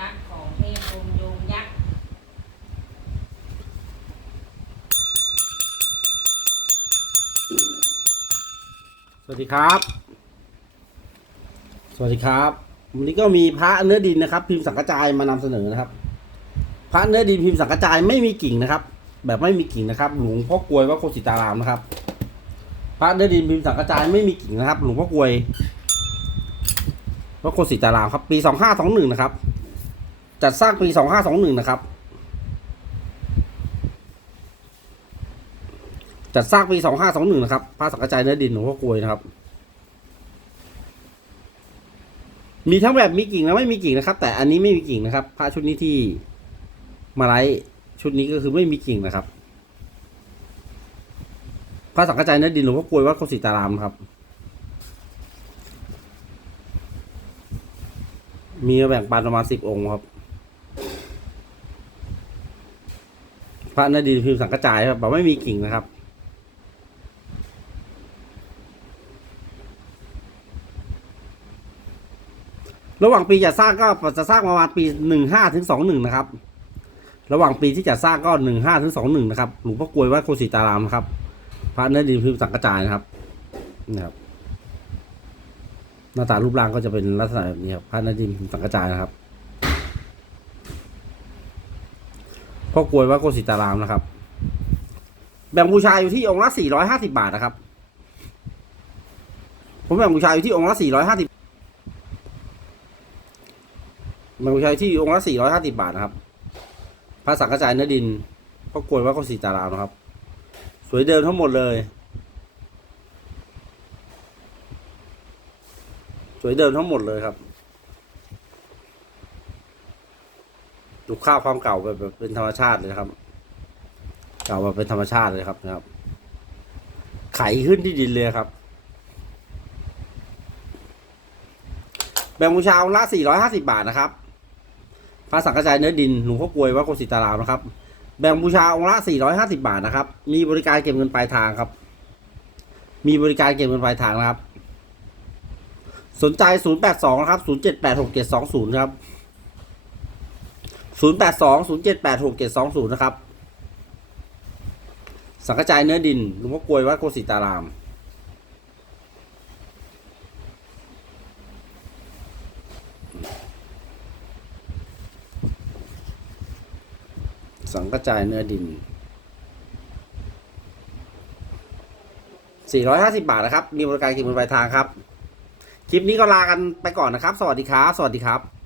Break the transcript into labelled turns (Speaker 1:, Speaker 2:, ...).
Speaker 1: รักของเทพโยมโยมยักษ์
Speaker 2: สวัสดีครับ สวัสดีครับ วันนี้ก็มีพระเนื้อดินนะครับ พิมพ์สังกจายมานำเสนอนะครับ พระเนื้อดินพิมพ์สังกจายไม่มีกิ่งนะครับ แบบไม่มีกิ่งนะครับ หลวงพ่อกลวยวัดโคสิตารามนะครับ พระเนื้อดินพิมพ์สังกจายไม่มีกิ่งนะครับ หลวงพ่อกลวยวัดโคสิตารามครับ ปีสองห้าสองหนึ่งนะครับ จัดสร้างปีสองห้าสองหนึ่งนะครับ จัดสร้างปีสองห้าสองหนึ่งนะครับพระสังกจายเนื้อดินหลวงพ่อกลวยนะครับ มีทั้งแบบมีกิ่งและไม่มีกิ่งนะครับ แต่อันนี้ไม่มีกิ่งนะครับพระชุดนี้ที่มาไลชุดนี้ก็คือไม่มีกิ่งนะครับพระสังกจายเนื้อดินหลวงพ่อกลวยวัดโคสิตารามครับมีแบ่งปันประมาณสิบองค์ครับ พ ระเนื้อดินพิมพ์สังกจายครับแบบไม่มีกิ่งนะครับ ระหว่างปีจะสร้างก็จะสร้างประมาณปีหนึ่งห้าถึงสองหนึ่งนะครับ ระหว่างปีที่จะสร้างก็หนึ่งห้าถึงสองหนึ่งนะครับหลวงพ่อกลวยวัดโคสิตารามนะครับ พระเนื้อดินพิมพ์สังกจายนะครับนะครับหน้าตารูปร่างก็จะเป็นลักษณะแบบนี้ครับพระเนื้อดินพิมพ์สังกจายนะครับ พ่อกลวยวัดโคสิตารามนะครับ แบ่งบูชาอยู่ที่องค์ละสี่ร้อยห้าสิบาทนะครับ ผมแบ่งบูชาอยู่ที่องค์ละสี่ร้อยห้าสิบมันใช้ที่องค์ละ450บาทนะครับพระสังฆจายเนื้อดินก็กลวยว่าก็สีตารามนะครับ สวยเดิมทั้งหมดเลย สวยเดิมทั้งหมดเลยครับ ดูข้าวความเก่าแบบเป็นธรรมชาติเลยครับ เก่าแบบเป็นธรรมชาติเลยครับนะครับ ไขขึ้นที่ดินเลยครับ แบงบูชาองค์ละ450บาทนะครับพระสังฆจายเนื้อดินหลวงพ่อกลวยวัดโคสิตารามนะครับ แบ่งบูชาองค์ละ 450 บาทนะครับ มีบริการเก็บเงินปลายทางครับ มีบริการเก็บเงินปลายทางนะครับ สนใจ 082 นะครับ 0786720 ครับ 082 0786720นะครับ สังฆจายเนื้อดินหลวงพ่อกลวยวัดโคสิตาราม สังกระจายเนื้อดิน450 บาทนะครับ มีบริการกินบนปลายทางครับ คลิปนี้ก็ลากันไปก่อนนะครับ สวัสดีครับ สวัสดีครับ